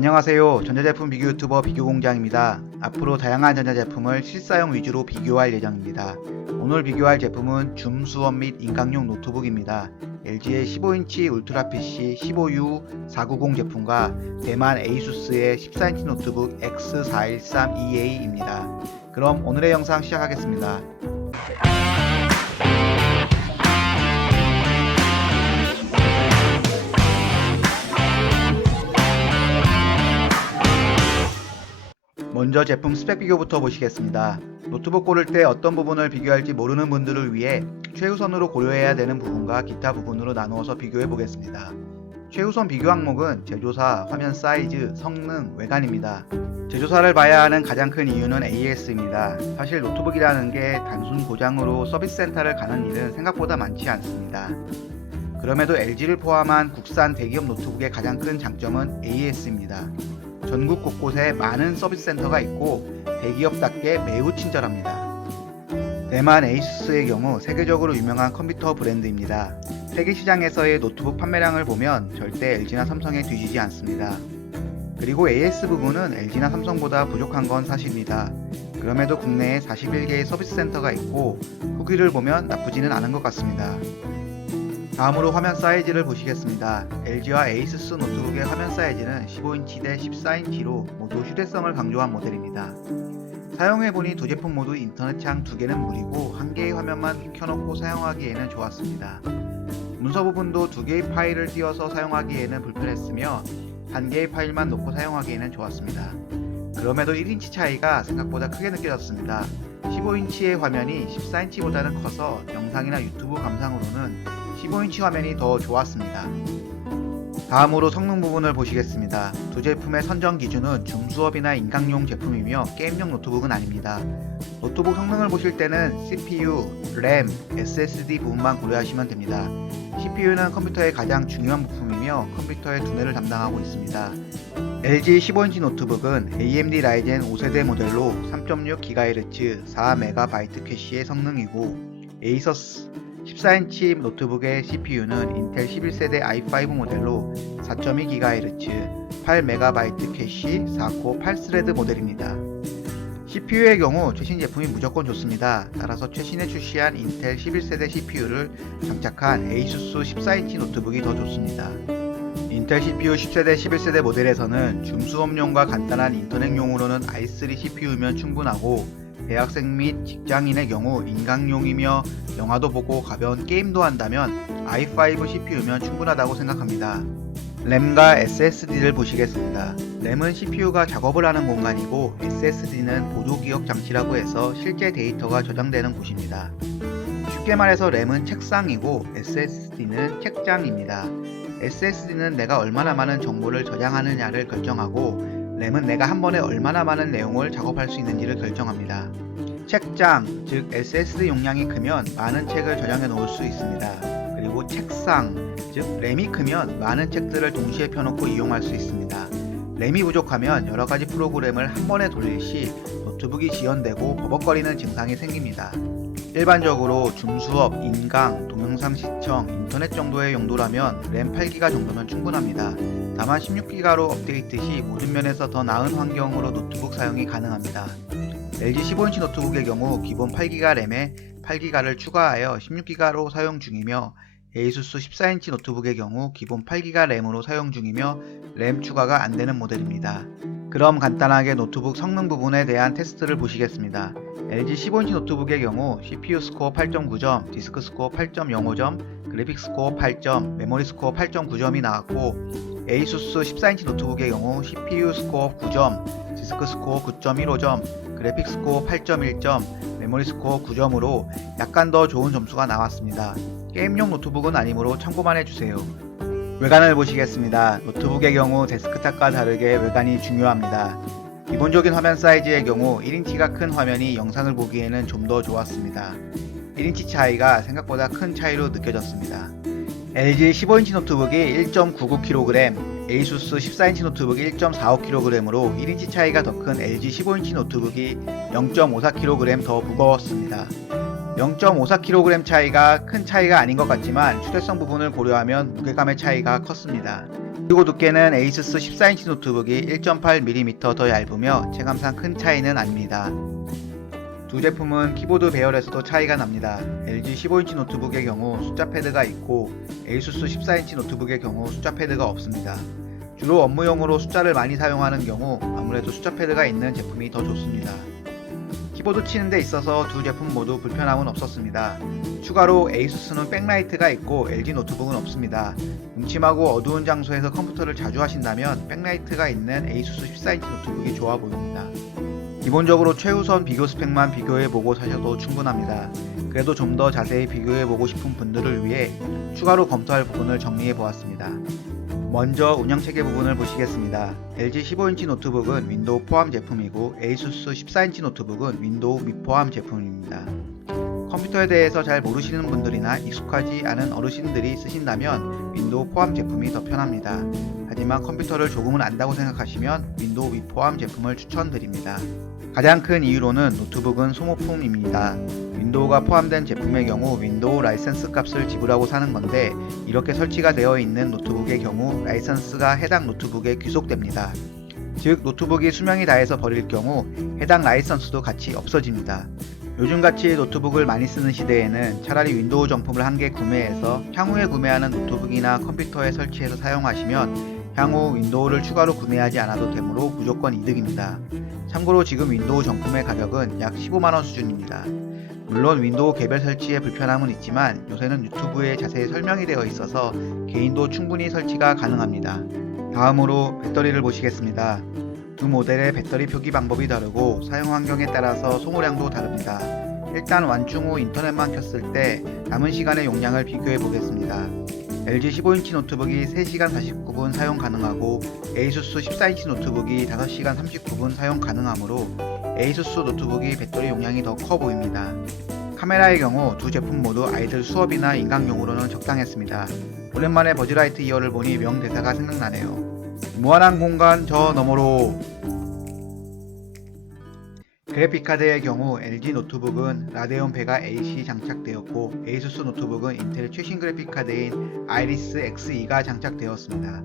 안녕하세요. 전자제품 비교 유튜버 비교공장입니다. 앞으로 다양한 전자제품을 실사용 위주로 비교할 예정입니다. 오늘 비교할 제품은 줌 수업 및 인강용 노트북입니다. LG의 15인치 울트라 PC 15U490 제품과 대만 에이수스의 14인치 노트북 X413EA입니다. 그럼 오늘의 영상 시작하겠습니다. 먼저 제품 스펙 비교부터 보시겠습니다. 노트북 고를 때 어떤 부분을 비교할지 모르는 분들을 위해 최우선으로 고려해야 되는 부분과 기타 부분으로 나누어서 비교해 보겠습니다. 최우선 비교 항목은 제조사, 화면 사이즈, 성능, 외관입니다. 제조사를 봐야 하는 가장 큰 이유는 AS입니다. 사실 노트북이라는 게 단순 고장으로 서비스 센터를 가는 일은 생각보다 많지 않습니다. 그럼에도 LG를 포함한 국산 대기업 노트북의 가장 큰 장점은 AS입니다. 전국 곳곳에 많은 서비스 센터가 있고 대기업답게 매우 친절합니다. 대만 에이수스의 경우 세계적으로 유명한 컴퓨터 브랜드입니다. 세계 시장에서의 노트북 판매량을 보면 절대 LG나 삼성에 뒤지지 않습니다. 그리고 AS 부분은 LG나 삼성보다 부족한 건 사실입니다. 그럼에도 국내에 41개의 서비스 센터가 있고 후기를 보면 나쁘지는 않은 것 같습니다. 다음으로 화면 사이즈를 보시겠습니다. LG와 에이수스 노트북의 화면 사이즈는 15인치 대 14인치로 모두 휴대성을 강조한 모델입니다. 사용해보니 두 제품 모두 인터넷창 2개는 무리고 1개의 화면만 켜놓고 사용하기에는 좋았습니다. 문서 부분도 2개의 파일을 띄워서 사용하기에는 불편했으며 1개의 파일만 놓고 사용하기에는 좋았습니다. 그럼에도 1인치 차이가 생각보다 크게 느껴졌습니다. 15인치의 화면이 14인치보다는 커서 영상이나 유튜브 감상으로는 15인치 화면이 더 좋았습니다. 다음으로 성능 부분을 보시겠습니다. 두 제품의 선정 기준은 줌 수업이나 인강용 제품이며 게임용 노트북은 아닙니다. 노트북 성능을 보실 때는 CPU, 램, SSD 부분만 고려하시면 됩니다. CPU는 컴퓨터의 가장 중요한 부품이며 컴퓨터의 두뇌를 담당하고 있습니다. LG 15인치 노트북은 AMD 라이젠 5세대 모델로 3.6GHz 4MB 캐시의 성능이고 에이서스 14인치 노트북의 CPU는 인텔 11세대 i5 모델로 4.2GHz 8MB 캐시 4코어 8스레드 모델입니다. CPU의 경우 최신 제품이 무조건 좋습니다. 따라서 최신에 출시한 인텔 11세대 CPU를 장착한 에이수스 14인치 노트북이 더 좋습니다. 인텔 CPU 10세대 11세대 모델에서는 줌 수업용과 간단한 인터넷용으로는 i3 CPU면 충분하고 대학생 및 직장인의 경우 인강용이며 영화도 보고 가벼운 게임도 한다면 i5 CPU면 충분하다고 생각합니다. 램과 SSD를 보시겠습니다. 램은 CPU가 작업을 하는 공간이고 SSD는 보조기억 장치라고 해서 실제 데이터가 저장되는 곳입니다. 쉽게 말해서 램은 책상이고 SSD는 책장입니다. SSD는 내가 얼마나 많은 정보를 저장하느냐를 결정하고 램은 내가 한 번에 얼마나 많은 내용을 작업할 수 있는지를 결정합니다. 책장, 즉 SSD 용량이 크면 많은 책을 저장해 놓을 수 있습니다. 그리고 책상, 즉 램이 크면 많은 책들을 동시에 펴놓고 이용할 수 있습니다. 램이 부족하면 여러가지 프로그램을 한 번에 돌릴 시 노트북이 지연되고 버벅거리는 증상이 생깁니다. 일반적으로 줌 수업, 인강, 동영상 시청, 인터넷 정도의 용도라면 램 8기가 정도면 충분합니다. 다만 16기가로 업데이트 시 모든 면에서 더 나은 환경으로 노트북 사용이 가능합니다. LG 15인치 노트북의 경우 기본 8기가 램에 8기가를 추가하여 16기가로 사용 중이며 에이수스 14인치 노트북의 경우 기본 8기가 램으로 사용 중이며 램 추가가 안되는 모델입니다. 그럼 간단하게 노트북 성능 부분에 대한 테스트를 보시겠습니다. LG 15인치 노트북의 경우 CPU 스코어 8.9점, 디스크 스코어 8.05점, 그래픽 스코어 8점, 메모리 스코어 8.9점이 나왔고 에이수스 14인치 노트북의 경우 CPU 스코어 9점, 디스크 스코어 9.15점, 그래픽 스코어 8.1점, 메모리 스코어 9점으로 약간 더 좋은 점수가 나왔습니다. 게임용 노트북은 아니므로 참고만 해주세요. 외관을 보시겠습니다. 노트북의 경우 데스크탑과 다르게 외관이 중요합니다. 기본적인 화면 사이즈의 경우 1인치가 큰 화면이 영상을 보기에는 좀 더 좋았습니다. 1인치 차이가 생각보다 큰 차이로 느껴졌습니다. LG 15인치 노트북이 1.99kg, 에이수스 14인치 노트북이 1.45kg으로 1인치 차이가 더 큰 LG 15인치 노트북이 0.54kg 더 무거웠습니다. 0.54kg 차이가 큰 차이가 아닌 것 같지만 휴대성 부분을 고려하면 무게감의 차이가 컸습니다. 그리고 두께는 에이수스 14인치 노트북이 1.8mm 더 얇으며 체감상 큰 차이는 아닙니다. 두 제품은 키보드 배열에서도 차이가 납니다. LG 15인치 노트북의 경우 숫자 패드가 있고 에이수스 14인치 노트북의 경우 숫자 패드가 없습니다. 주로 업무용으로 숫자를 많이 사용하는 경우 아무래도 숫자 패드가 있는 제품이 더 좋습니다. 키보드 치는 데 있어서 두 제품 모두 불편함은 없었습니다. 추가로 에이수스는 백라이트가 있고 LG 노트북은 없습니다. 음침하고 어두운 장소에서 컴퓨터를 자주 하신다면 백라이트가 있는 에이수스 14인치 노트북이 좋아 보입니다. 기본적으로 최우선 비교 스펙만 비교해보고 사셔도 충분합니다. 그래도 좀 더 자세히 비교해보고 싶은 분들을 위해 추가로 검토할 부분을 정리해보았습니다. 먼저 운영체계 부분을 보시겠습니다. LG 15인치 노트북은 윈도우 포함 제품이고 에이수스 14인치 노트북은 윈도우 미포함 제품입니다. 컴퓨터에 대해서 잘 모르시는 분들이나 익숙하지 않은 어르신들이 쓰신다면 윈도우 포함 제품이 더 편합니다. 하지만 컴퓨터를 조금은 안다고 생각하시면 윈도우 미포함 제품을 추천드립니다. 가장 큰 이유로는 노트북은 소모품입니다. 윈도우가 포함된 제품의 경우 윈도우 라이센스 값을 지불하고 사는 건데 이렇게 설치가 되어 있는 노트북의 경우 라이센스가 해당 노트북에 귀속됩니다. 즉 노트북이 수명이 다해서 버릴 경우 해당 라이선스도 같이 없어집니다. 요즘같이 노트북을 많이 쓰는 시대에는 차라리 윈도우 정품을 한 개 구매해서 향후에 구매하는 노트북이나 컴퓨터에 설치해서 사용하시면 향후 윈도우를 추가로 구매하지 않아도 되므로 무조건 이득입니다. 참고로 지금 윈도우 정품의 가격은 약 15만원 수준입니다. 물론 윈도우 개별 설치에 불편함은 있지만 요새는 유튜브에 자세히 설명이 되어 있어서 개인도 충분히 설치가 가능합니다. 다음으로 배터리를 보시겠습니다. 두 모델의 배터리 표기 방법이 다르고 사용 환경에 따라서 소모량도 다릅니다. 일단 완충 후 인터넷만 켰을 때 남은 시간의 용량을 비교해 보겠습니다. LG 15인치 노트북이 3시간 49분 사용 가능하고 에이수스 14인치 노트북이 5시간 39분 사용 가능하므로 에이수스 노트북이 배터리 용량이 더 커 보입니다. 카메라의 경우 두 제품 모두 아이들 수업이나 인강용으로는 적당했습니다. 오랜만에 버즈라이트 이어를 보니 명대사가 생각나네요. 무한한 공간 저 너머로. 그래픽카드의 경우 LG 노트북은 라데온 베가 AC 장착되었고 에이수스 노트북은 인텔 최신 그래픽카드인 아이리스 Xe-가 장착되었습니다.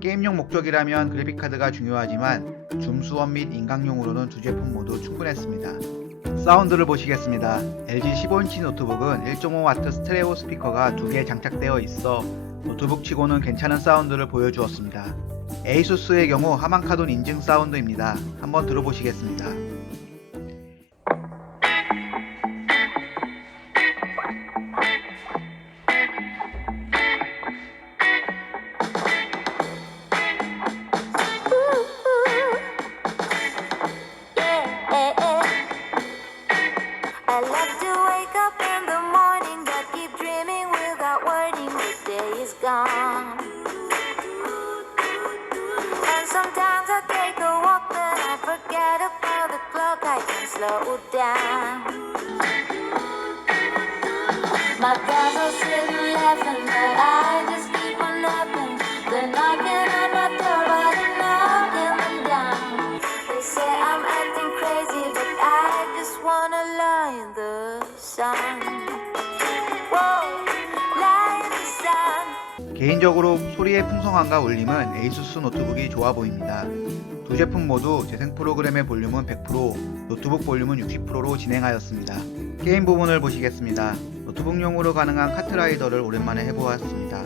게임용 목적이라면 그래픽카드가 중요하지만 줌수업 및 인강용으로는 두 제품 모두 충분했습니다. 사운드를 보시겠습니다. LG 15인치 노트북은 1.5W 스테레오 스피커가 2개 장착되어 있어 노트북 치고는 괜찮은 사운드를 보여주었습니다. 에이수스의 경우 하만카돈 인증 사운드입니다. 한번 들어보시겠습니다. I love to wake up in the morning, but keep dreaming without wording. The day is gone. And sometimes I take a walk, then I forget about the clock. I can slow down. My friends are sitting laughing, but I just keep on napping. They're knocking on my door, but I'm knocking them down. They say I'm acting crazy, but I just wanna lie in the sun. Whoa, lie in the sun. 개인적으로 소리의 풍성함과 울림은 에이수스 노트북이 좋아 보입니다. 두 제품 모두 재생 프로그램의 볼륨은 100%, 노트북 볼륨은 60%로 진행하였습니다. 게임 부분을 보시겠습니다. 노트북용으로 가능한 카트라이더를 오랜만에 해보았습니다.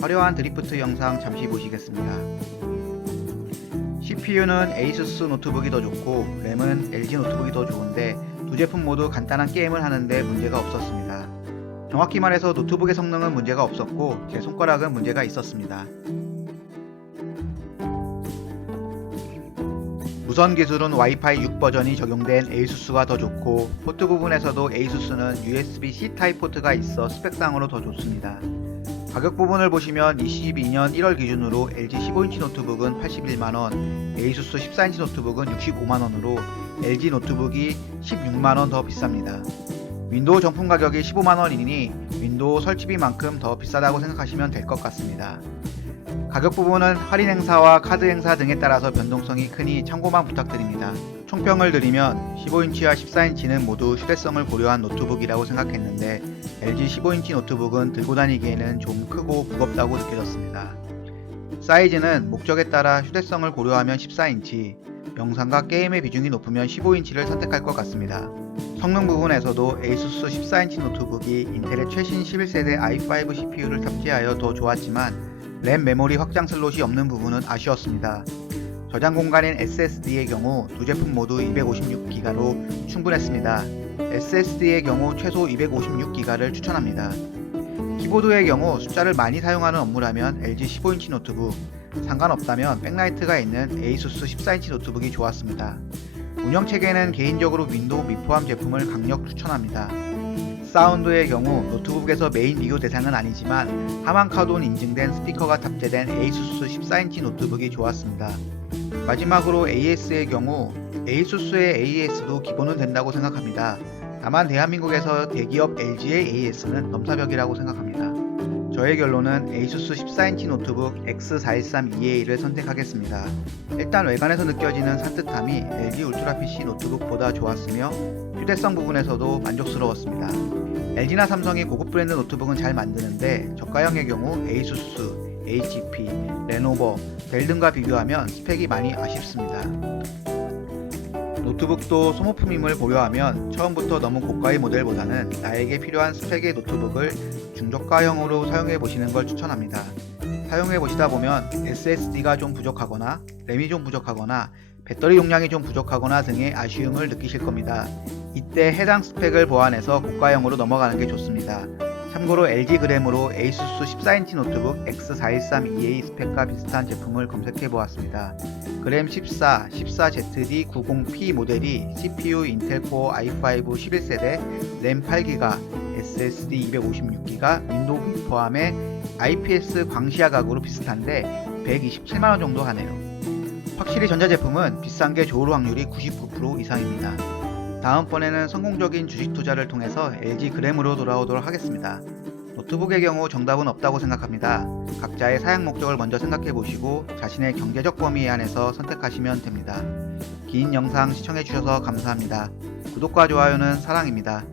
화려한 드리프트 영상 잠시 보시겠습니다. CPU는 에이수스 노트북이 더 좋고 램은 LG 노트북이 더 좋은데 두 제품 모두 간단한 게임을 하는데 문제가 없었습니다. 정확히 말해서 노트북의 성능은 문제가 없었고 제 손가락은 문제가 있었습니다. 무선 기술은 와이파이 6 버전이 적용된 에이수스가 더 좋고 포트 부분에서도 에이수스는 USB-C 타입 포트가 있어 스펙상으로 더 좋습니다. 가격 부분을 보시면 22년 1월 기준으로 LG 15인치 노트북은 81만원, 에이수스 14인치 노트북은 65만원으로 LG 노트북이 16만원 더 비쌉니다. 윈도우 정품 가격이 15만원이니 윈도우 설치비만큼 더 비싸다고 생각하시면 될 것 같습니다. 가격 부분은 할인 행사와 카드 행사 등에 따라서 변동성이 크니 참고만 부탁드립니다. 총평을 드리면 15인치와 14인치는 모두 휴대성을 고려한 노트북이라고 생각했는데 LG 15인치 노트북은 들고 다니기에는 좀 크고 무겁다고 느껴졌습니다. 사이즈는 목적에 따라 휴대성을 고려하면 14인치, 영상과 게임의 비중이 높으면 15인치를 선택할 것 같습니다. 성능 부분에서도 ASUS 14인치 노트북이 인텔의 최신 11세대 i5 CPU를 탑재하여 더 좋았지만 램 메모리 확장 슬롯이 없는 부분은 아쉬웠습니다. 저장 공간인 SSD의 경우 두 제품 모두 256기가로 충분했습니다. SSD의 경우 최소 256기가를 추천합니다. 키보드의 경우 숫자를 많이 사용하는 업무라면 LG 15인치 노트북, 상관없다면 백라이트가 있는 ASUS 14인치 노트북이 좋았습니다. 운영체계는 개인적으로 윈도우 미포함 제품을 강력 추천합니다. 사운드의 경우 노트북에서 메인 비교 대상은 아니지만 하만카돈 인증된 스피커가 탑재된 ASUS 14인치 노트북이 좋았습니다. 마지막으로 AS의 경우 ASUS의 AS도 기본은 된다고 생각합니다. 다만 대한민국에서 대기업 LG의 AS는 넘사벽이라고 생각합니다. 저의 결론은 ASUS 14인치 노트북 X413EA를 선택하겠습니다. 일단 외관에서 느껴지는 산뜻함이 LG 울트라 PC 노트북보다 좋았으며 휴대성 부분에서도 만족스러웠습니다. LG나 삼성이 고급 브랜드 노트북은 잘 만드는데 저가형의 경우 ASUS, HP, 레노버, 델 등과 비교하면 스펙이 많이 아쉽습니다. 노트북도 소모품임을 고려하면 처음부터 너무 고가의 모델보다는 나에게 필요한 스펙의 노트북을 중저가형으로 사용해 보시는 걸 추천합니다. 사용해 보시다 보면 SSD가 좀 부족하거나 램이 좀 부족하거나 배터리 용량이 좀 부족하거나 등의 아쉬움을 느끼실 겁니다. 이때 해당 스펙을 보완해서 고가형으로 넘어가는 게 좋습니다. 참고로 LG 그램으로 ASUS 14인치 노트북 X413EA 스펙과 비슷한 제품을 검색해 보았습니다. 그램 14, 14ZD90P 모델이 CPU 인텔 코어 i5 11세대, 램 8GB, SSD 256GB, 윈도우 포함의 IPS 광시야 가구로 비슷한데 127만원 정도 하네요. 확실히 전자제품은 비싼게 좋을 확률이 99% 이상입니다. 다음번에는 성공적인 주식 투자를 통해서 LG 그램으로 돌아오도록 하겠습니다. 노트북의 경우 정답은 없다고 생각합니다. 각자의 사양 목적을 먼저 생각해 보시고 자신의 경제적 범위에 한해서 선택하시면 됩니다. 긴 영상 시청해 주셔서 감사합니다. 구독과 좋아요는 사랑입니다.